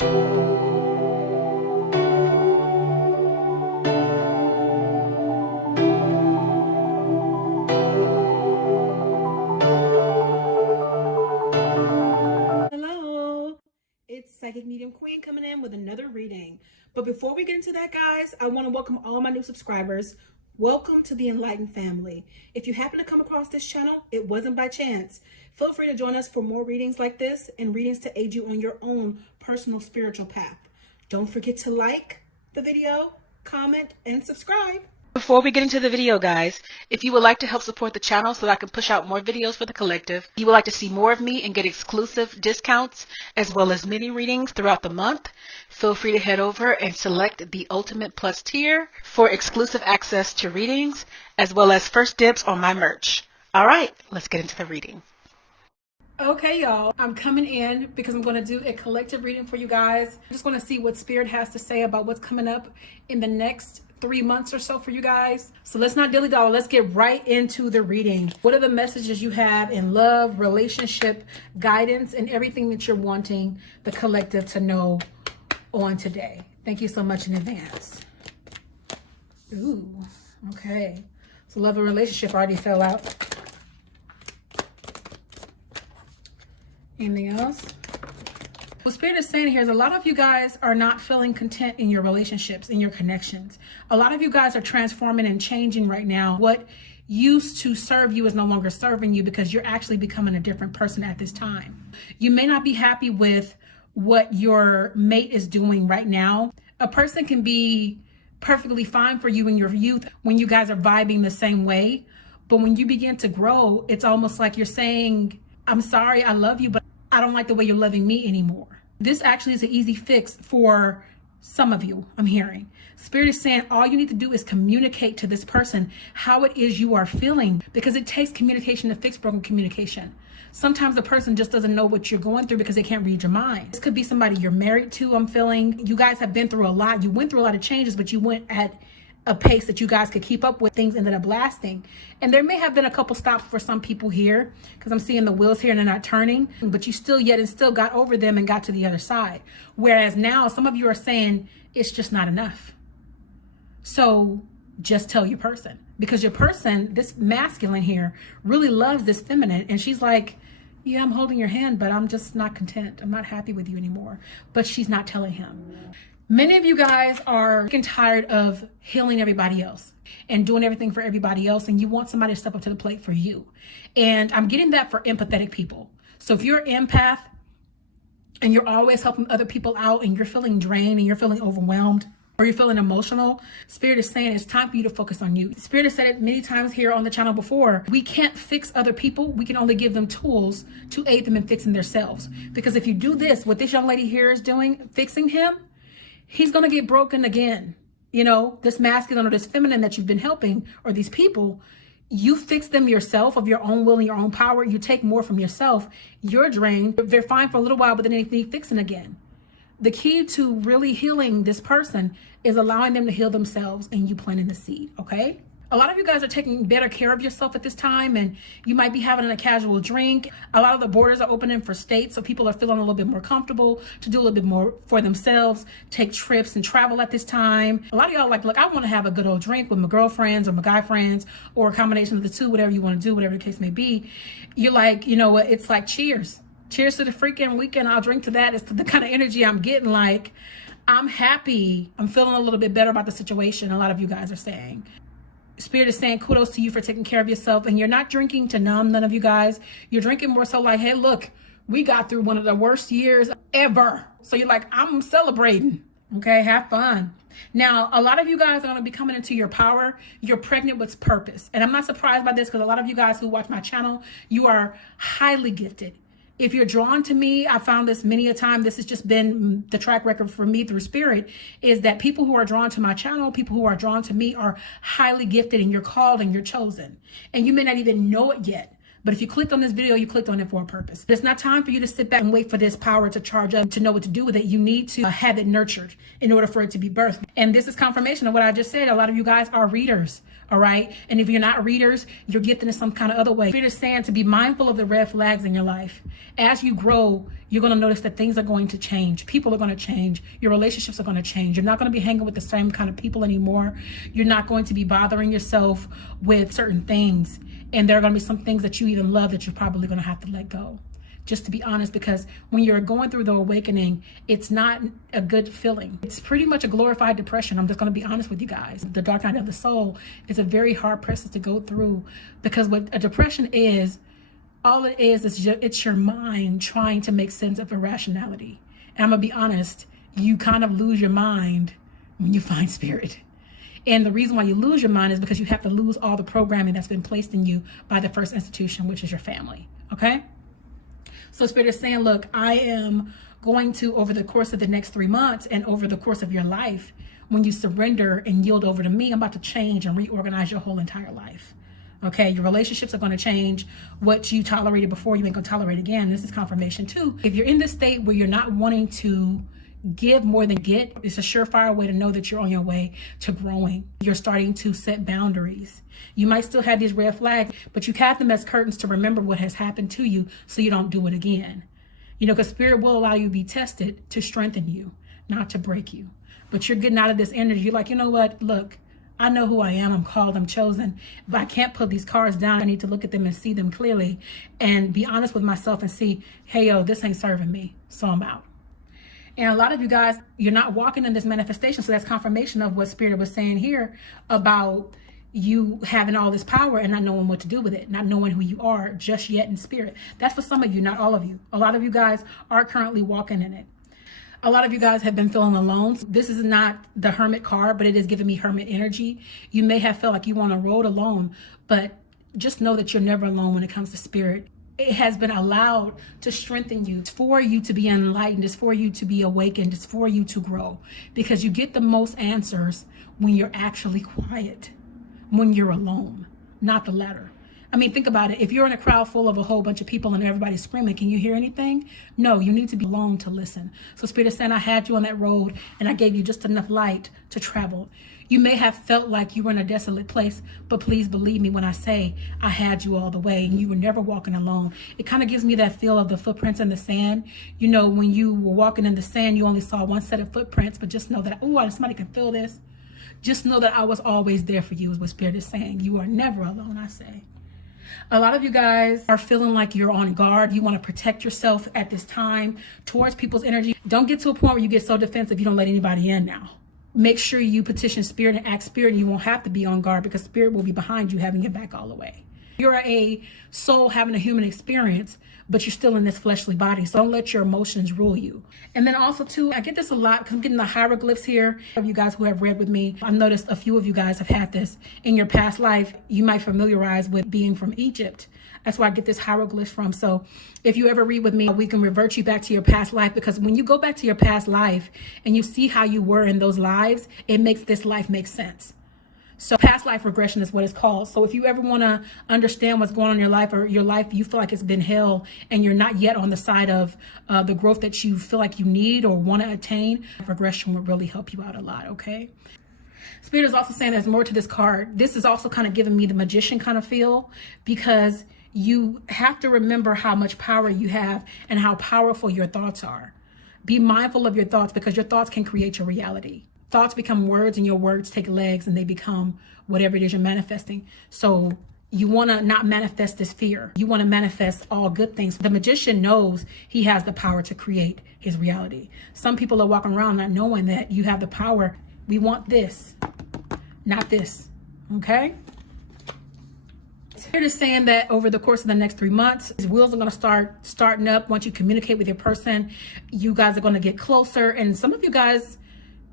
Hello, it's Psychic Medium Queen coming in with another reading. But before we get into that, guys, I want to welcome all my new subscribers. Welcome to the Enlightened family. If you happen to come across this channel, it wasn't by chance. Feel free to join us for more readings like this and readings to aid you on your own personal spiritual path. Don't forget to like the video, comment, and subscribe. Before we get into the video, guys, if you would like to help support the channel so that I can push out more videos for the collective, you would like to see more of me and get exclusive discounts as well as mini readings throughout the month, feel free to head over and select the Ultimate Plus tier for exclusive access to readings as well as first dibs on my merch. All right, let's get into the reading. Okay, y'all, I'm coming in because I'm going to do a collective reading for you guys. I just want to see what Spirit has to say about what's coming up in the next 3 months or so for you guys. So let's not dilly-dally. Let's get right into the reading. What are the messages you have in love, relationship, guidance, and everything that you're wanting the collective to know on today? Thank you so much in advance. Ooh, okay. So love and relationship already fell out. Anything else? What Spirit is saying here is a lot of you guys are not feeling content in your relationships, in your connections. A lot of you guys are transforming and changing right now. What used to serve you is no longer serving you because you're actually becoming a different person at this time. You may not be happy with what your mate is doing right now. A person can be perfectly fine for you in your youth when you guys are vibing the same way. But when you begin to grow, it's almost like you're saying, I'm sorry, I love you, but I don't like the way you're loving me anymore. This actually is an easy fix for some of you, I'm hearing. Spirit is saying all you need to do is communicate to this person how it is you are feeling, because it takes communication to fix broken communication. Sometimes the person just doesn't know what you're going through because they can't read your mind. This could be somebody you're married to, I'm feeling. You guys have been through a lot. You went through a lot of changes, but you went at a pace that you guys could keep up with. Things ended up lasting. And there may have been a couple stops for some people here because I'm seeing the wheels here and they're not turning, but you still got over them and got to the other side. Whereas now some of you are saying it's just not enough. So just tell your person, because your person, this masculine here, really loves this feminine. And she's like, yeah, I'm holding your hand, but I'm just not content. I'm not happy with you anymore. But she's not telling him. Many of you guys are getting tired of healing everybody else and doing everything for everybody else, and you want somebody to step up to the plate for you. And I'm getting that for empathetic people. So if you're an empath and you're always helping other people out and you're feeling drained and you're feeling overwhelmed or you're feeling emotional, Spirit is saying it's time for you to focus on you. Spirit has said it many times here on the channel before. We can't fix other people. We can only give them tools to aid them in fixing themselves. Because if you do this, what this young lady here is doing, fixing him, he's going to get broken again. You know, this masculine or this feminine that you've been helping, or these people, you fix them yourself of your own will and your own power. You take more from yourself. You're drained. They're fine for a little while, but then they need fixing again. The key to really healing this person is allowing them to heal themselves and you planting the seed, okay? A lot of you guys are taking better care of yourself at this time, and you might be having a casual drink. A lot of the borders are opening for states, so people are feeling a little bit more comfortable to do a little bit more for themselves, take trips and travel at this time. A lot of y'all are like, look, I want to have a good old drink with my girlfriends or my guy friends, or a combination of the two, whatever you want to do, whatever the case may be. You're like, you know what, it's like cheers. Cheers to the freaking weekend. I'll drink to that. It's the kind of energy I'm getting. Like, I'm happy. I'm feeling a little bit better about the situation. A lot of you guys are saying. Spirit is saying kudos to you for taking care of yourself, and you're not drinking to numb, none of you guys. You're drinking more so like, hey, look, we got through one of the worst years ever. So you're like, I'm celebrating. Okay, have fun. Now, a lot of you guys are going to be coming into your power. You're pregnant with purpose. And I'm not surprised by this because a lot of you guys who watch my channel, you are highly gifted. If you're drawn to me, I found this many a time. This has just been the track record for me through Spirit, is that people who are drawn to my channel, people who are drawn to me are highly gifted, and you're called and you're chosen. And you may not even know it yet, But if you clicked on this video, you clicked on it for a purpose. It's not time for you to sit back and wait for this power to charge up to know what to do with it. You need to have it nurtured in order for it to be birthed. And this is confirmation of what I just said. A lot of you guys are readers, all right? And if you're not readers, you're gifted in some kind of other way. Spirit is saying to be mindful of the red flags in your life. As you grow, you're going to notice that things are going to change. People are going to change. Your relationships are going to change. You're not going to be hanging with the same kind of people anymore. You're not going to be bothering yourself with certain things. And there are going to be some things that you even love that you're probably going to have to let go. Just to be honest, because when you're going through the awakening, it's not a good feeling. It's pretty much a glorified depression. I'm just going to be honest with you guys. The dark night of the soul is a very hard process to go through, because what a depression is, all it is it's your mind trying to make sense of irrationality. And I'm going to be honest, you kind of lose your mind when you find spirit. And the reason why you lose your mind is because you have to lose all the programming that's been placed in you by the first institution, which is your family. Okay? So Spirit is saying, look, I am going to, over the course of the next 3 months and over the course of your life, when you surrender and yield over to me, I'm about to change and reorganize your whole entire life. Okay? Your relationships are going to change. What you tolerated before, you ain't going to tolerate again. This is confirmation too. If you're in this state where you're not wanting to give more than get, it's a surefire way to know that you're on your way to growing. You're starting to set boundaries. You might still have these red flags, but you have them as curtains to remember what has happened to you so you don't do it again. You know, because spirit will allow you to be tested to strengthen you, not to break you. But you're getting out of this energy. You're like, you know what? Look, I know who I am. I'm called, I'm chosen. But I can't put these cards down. I need to look at them and see them clearly and be honest with myself and see, hey, yo, this ain't serving me. So I'm out. And a lot of you guys, you're not walking in this manifestation. So that's confirmation of what Spirit was saying here about you having all this power and not knowing what to do with it, not knowing who you are just yet in spirit. That's for some of you, not all of you. A lot of you guys are currently walking in it. A lot of you guys have been feeling alone. This is not the hermit card, but it is giving me hermit energy. You may have felt like you want to road alone, but just know that you're never alone when it comes to spirit. It has been allowed to strengthen you. It's for you to be enlightened. It's for you to be awakened. It's for you to grow, because you get the most answers when you're actually quiet, when you're alone, not the latter. I mean, think about it. If you're in a crowd full of a whole bunch of people and everybody's screaming, can you hear anything? No, you need to be alone to listen. So Spirit is saying, I had you on that road and I gave you just enough light to travel. You may have felt like you were in a desolate place, but please believe me when I say I had you all the way and you were never walking alone. It kind of gives me that feel of the footprints in the sand. You know, when you were walking in the sand, you only saw one set of footprints, but just know that, oh, somebody can feel this. Just know that I was always there for you is what Spirit is saying. You are never alone, I say. A lot of you guys are feeling like you're on guard. You want to protect yourself at this time towards people's energy. Don't get to a point where you get so defensive you don't let anybody in now. Make sure you petition spirit and ask spirit. You won't have to be on guard because spirit will be behind you, having your back all the way. You're a soul having a human experience, but you're still in this fleshly body. So don't let your emotions rule you. And then also too, I get this a lot because I'm getting the hieroglyphs here. Of you guys who have read with me, I've noticed a few of you guys have had this in your past life. You might familiarize with being from Egypt. That's where I get this hieroglyphs from. So if you ever read with me, we can revert you back to your past life, because when you go back to your past life and you see how you were in those lives, it makes this life make sense. So past life regression is what it's called. So if you ever want to understand what's going on in your life, or your life, you feel like it's been hell and you're not yet on the side of the growth that you feel like you need or want to attain, regression will really help you out a lot, okay? Spirit is also saying there's more to this card. This is also kind of giving me the magician kind of feel, because you have to remember how much power you have and how powerful your thoughts are. Be mindful of your thoughts, because your thoughts can create your reality. Thoughts become words and your words take legs and they become whatever it is you're manifesting. So you want to not manifest this fear. You want to manifest all good things. The magician knows he has the power to create his reality. Some people are walking around not knowing that you have the power. We want this, not this. Okay? Spirit is saying that over the course of the next 3 months, his wheels are going to starting up. Once you communicate with your person, you guys are going to get closer. And some of you guys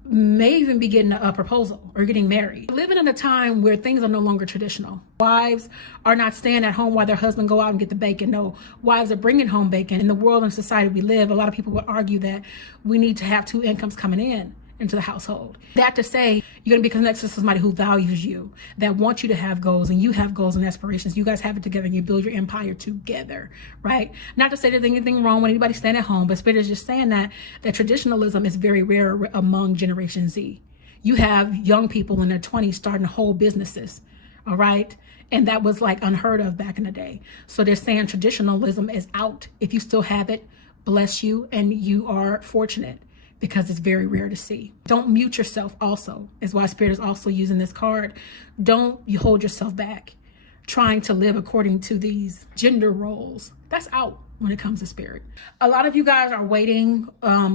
may even be getting a proposal or getting married. Living in a time where things are no longer traditional. Wives are not staying at home while their husband go out and get the bacon. No, wives are bringing home bacon. In the world and society we live, a lot of people would argue that we need to have 2 incomes coming in. into the household. That to say, you're going to be connected to somebody who values you, that wants you to have goals, and you have goals and aspirations. You guys have it together and you build your empire together, right? Not to say there's anything wrong with anybody staying at home, but Spirit is just saying that traditionalism is very rare among Generation Z. You have young people in their 20s starting whole businesses, all right? And that was like unheard of back in the day. So they're saying traditionalism is out. If you still have it, bless you, and you are fortunate, because it's very rare to see. Don't mute yourself also, is why Spirit is also using this card. Don't you hold yourself back trying to live according to these gender roles. That's out when it comes to Spirit. A lot of you guys are waiting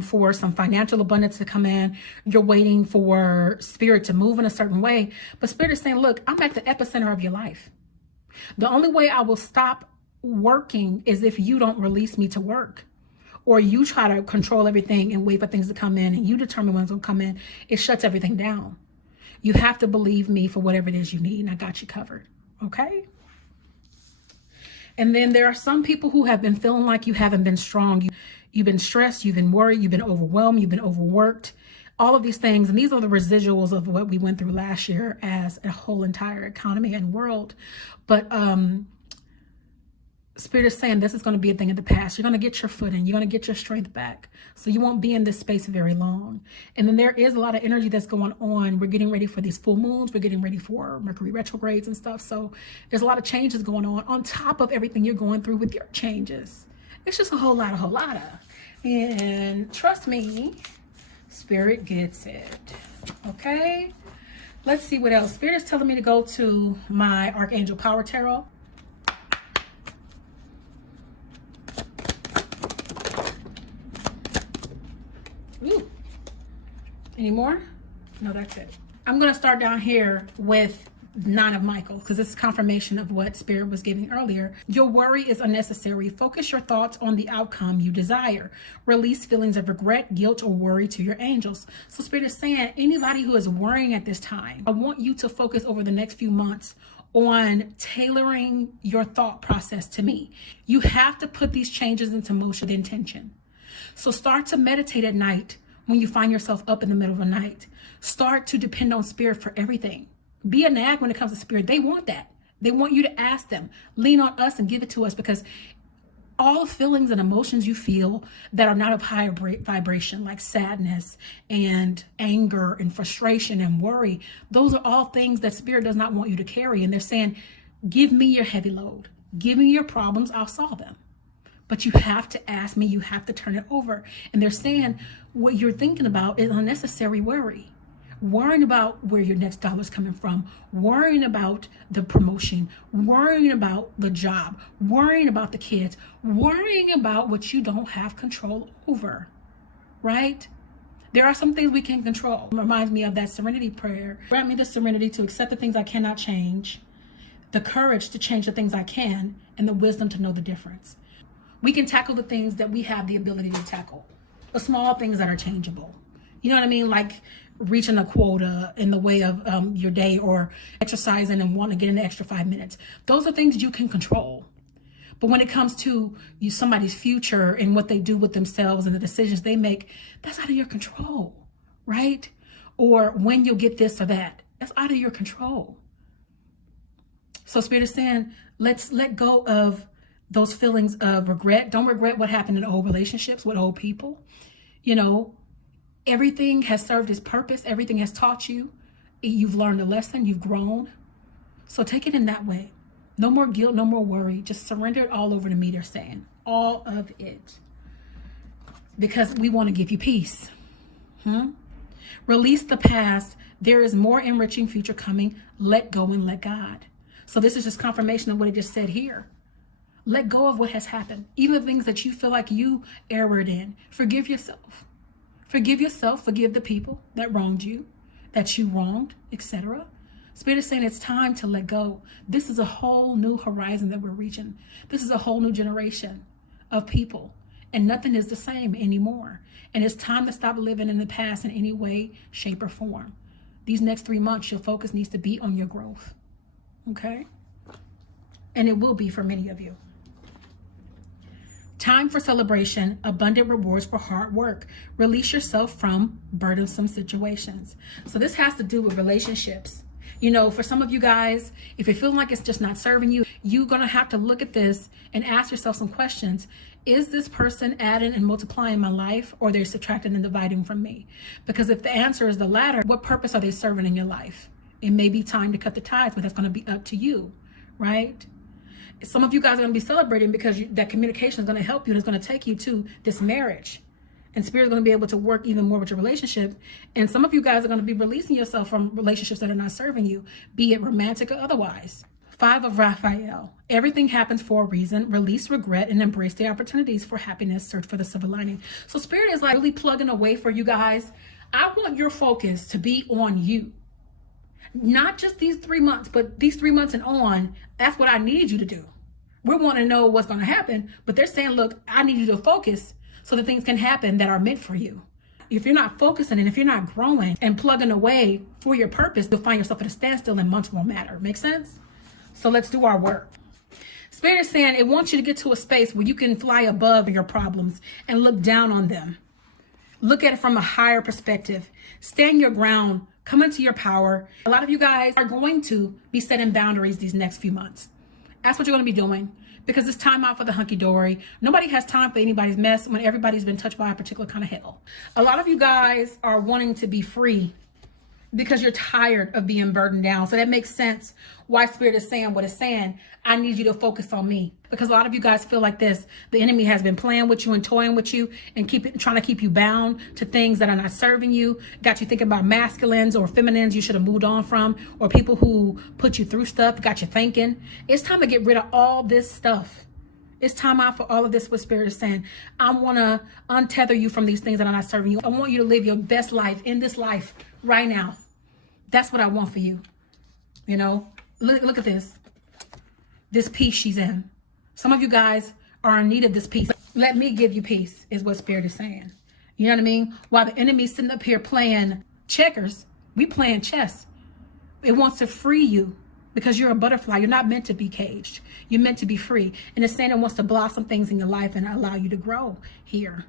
for some financial abundance to come in. You're waiting for Spirit to move in a certain way. But Spirit is saying, look, I'm at the epicenter of your life. The only way I will stop working is if you don't release me to work, or you try to control everything and wait for things to come in and you determine when it's going to come in. It shuts everything down. You have to believe me for whatever it is you need, and I got you covered. Okay? And then there are some people who have been feeling like you haven't been strong. You've been stressed, you've been worried, you've been overwhelmed, you've been overworked. All of these things, and these are the residuals of what we went through last year as a whole entire economy and world. But Spirit is saying this is going to be a thing of the past. You're going to get your footing. You're going to get your strength back. So you won't be in this space very long. And then there is a lot of energy that's going on. We're getting ready for these full moons. We're getting ready for Mercury retrogrades and stuff. So there's a lot of changes going on top of everything you're going through with your changes. It's just a whole lot of. And trust me, Spirit gets it. Okay? Let's see what else. Spirit is telling me to go to my Archangel Power Tarot. Ooh. Any more? No, that's it. I'm going to start down here with Nine of Michael, because this is confirmation of what Spirit was giving earlier. Your worry is unnecessary. Focus your thoughts on the outcome you desire. Release feelings of regret, guilt, or worry to your angels. So Spirit is saying, anybody who is worrying at this time, I want you to focus over the next few months on tailoring your thought process to me. You have to put these changes into motion with intention. So start to meditate at night when you find yourself up in the middle of the night. Start to depend on Spirit for everything. Be a nag when it comes to Spirit. They want that. They want you to ask them. Lean on us and give it to us, because all feelings and emotions you feel that are not of higher vibration, like sadness and anger and frustration and worry, those are all things that Spirit does not want you to carry. And they're saying, give me your heavy load. Give me your problems. I'll solve them. But you have to ask me, you have to turn it over. And they're saying what you're thinking about is unnecessary worry. Worrying about where your next dollar is coming from, worrying about the promotion, worrying about the job, worrying about the kids, worrying about what you don't have control over, right? There are some things we can control. It reminds me of that serenity prayer. Grant me the serenity to accept the things I cannot change, the courage to change the things I can, and the wisdom to know the difference. We can tackle the things that we have the ability to tackle, the small things that are changeable. You know what I mean? Like reaching a quota in the way of your day, or exercising and wanting to get an extra 5 minutes. Those are things you can control. But when it comes to somebody's future and what they do with themselves and the decisions they make, that's out of your control, right? Or when you'll get this or that, that's out of your control. So Spirit is saying, let's let go of those feelings of regret. Don't regret what happened in old relationships with old people. You know, everything has served its purpose. Everything has taught you. You've learned a lesson. You've grown. So take it in that way. No more guilt, no more worry. Just surrender it all over to me, they're saying. All of it. Because we want to give you peace. Release the past. There is more enriching future coming. Let go and let God. So this is just confirmation of what it just said here. Let go of what has happened. Even the things that you feel like you erred in. Forgive yourself. Forgive yourself. Forgive the people that wronged you, that you wronged, etc. Spirit is saying it's time to let go. This is a whole new horizon that we're reaching. This is a whole new generation of people. And nothing is the same anymore. And it's time to stop living in the past in any way, shape, or form. These next 3 months, your focus needs to be on your growth. Okay? And it will be for many of you. Time for celebration, abundant rewards for hard work. Release yourself from burdensome situations. So this has to do with relationships. You know, for some of you guys, if you feel like it's just not serving you, you're going to have to look at this and ask yourself some questions. Is this person adding and multiplying my life, or they're subtracting and dividing from me? Because if the answer is the latter, what purpose are they serving in your life? It may be time to cut the ties, but that's going to be up to you, right? Some of you guys are going to be celebrating because that communication is going to help you, and it's going to take you to this marriage. And Spirit is going to be able to work even more with your relationship. And some of you guys are going to be releasing yourself from relationships that are not serving you, be it romantic or otherwise. 5 of Raphael. Everything happens for a reason. Release regret and embrace the opportunities for happiness. Search for the silver lining. So Spirit is like really plugging away for you guys. I want your focus to be on you. Not just these 3 months, but these 3 months and on. That's what I need you to do. We want to know what's going to happen, but they're saying, look, I need you to focus so that things can happen that are meant for you. If you're not focusing and if you're not growing and plugging away for your purpose, you'll find yourself at a standstill and months won't matter. Make sense? So let's do our work. Spirit is saying it wants you to get to a space where you can fly above your problems and look down on them. Look at it from a higher perspective. Stand your ground. Come into your power. A lot of you guys are going to be setting boundaries these next few months. That's what you're going to be doing, because it's time out for the hunky-dory. Nobody has time for anybody's mess when everybody's been touched by a particular kind of hell. A lot of you guys are wanting to be free because you're tired of being burdened down. So that makes sense why Spirit is saying what it's saying. I need you to focus on me, because a lot of you guys feel like this. The enemy has been playing with you and toying with you and trying to keep you bound to things that are not serving you. Got you thinking about masculines or feminines you should have moved on from, or people who put you through stuff, got you thinking. It's time to get rid of all this stuff. It's time out for all of this. What Spirit is saying. I want to untether you from these things that are not serving you. I want you to live your best life in this life right now. That's what I want for you. You know, look at this. This peace she's in. Some of you guys are in need of this peace. Let me give you peace is what Spirit is saying. You know what I mean? While the enemy's sitting up here playing checkers, we playing chess. It wants to free you because you're a butterfly. You're not meant to be caged. You're meant to be free. And it's saying it wants to blossom things in your life and allow you to grow here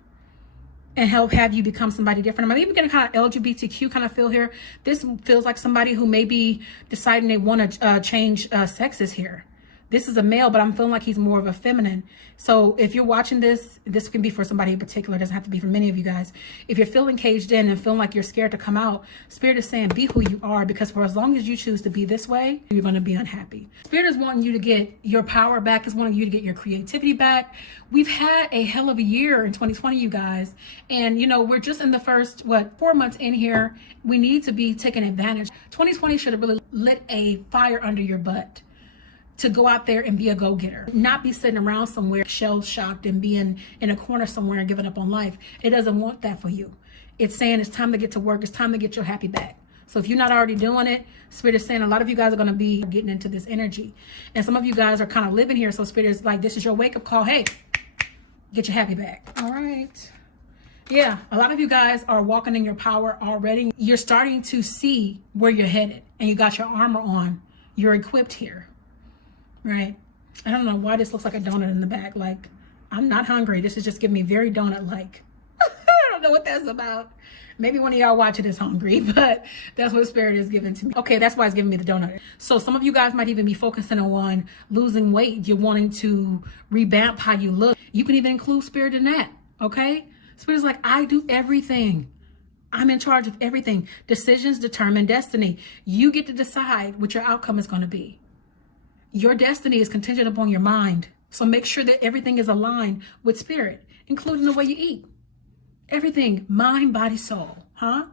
and help have you become somebody different. I'm even getting kind of LGBTQ kind of feel here. This feels like somebody who may be deciding they want to change sexes here. This is a male, but I'm feeling like he's more of a feminine. So if you're watching this, this can be for somebody in particular. It doesn't have to be for many of you guys. If you're feeling caged in and feeling like you're scared to come out, Spirit is saying be who you are, because for as long as you choose to be this way, you're going to be unhappy. Spirit is wanting you to get your power back. Is wanting you to get your creativity back. We've had a hell of a year in 2020, you guys. And, you know, we're just in the first, 4 months in here. We need to be taking advantage. 2020 should have really lit a fire under your butt to go out there and be a go-getter, not be sitting around somewhere shell-shocked and being in a corner somewhere and giving up on life. It doesn't want that for you. It's saying it's time to get to work. It's time to get your happy back. So if you're not already doing it, Spirit is saying a lot of you guys are going to be getting into this energy. And some of you guys are kind of living here. So Spirit is like, this is your wake-up call. Hey, get your happy back. All right. Yeah, a lot of you guys are walking in your power already. You're starting to see where you're headed, and you got your armor on. You're equipped here. Right. I don't know why this looks like a donut in the back. Like, I'm not hungry. This is just giving me very donut-like. I don't know what that's about. Maybe one of y'all watching is hungry, but that's what Spirit is giving to me. Okay, that's why it's giving me the donut. So some of you guys might even be focusing on losing weight. You're wanting to revamp how you look. You can even include Spirit in that. Okay? Spirit is like, I do everything. I'm in charge of everything. Decisions determine destiny. You get to decide what your outcome is going to be. Your destiny is contingent upon your mind. So make sure that everything is aligned with Spirit, including the way you eat. Everything, mind, body, soul. Huh?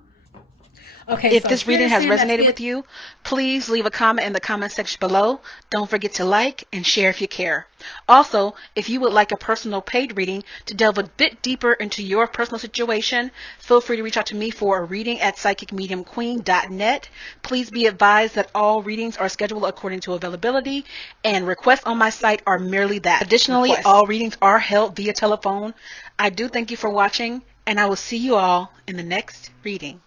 Okay, if this reading has resonated with you, please leave a comment in the comment section below. Don't forget to like and share if you care. Also, if you would like a personal paid reading to delve a bit deeper into your personal situation, feel free to reach out to me for a reading at psychicmediumqueen.net. Please be advised that all readings are scheduled according to availability, and requests on my site are merely that. Additionally, all readings are held via telephone. I do thank you for watching, and I will see you all in the next reading.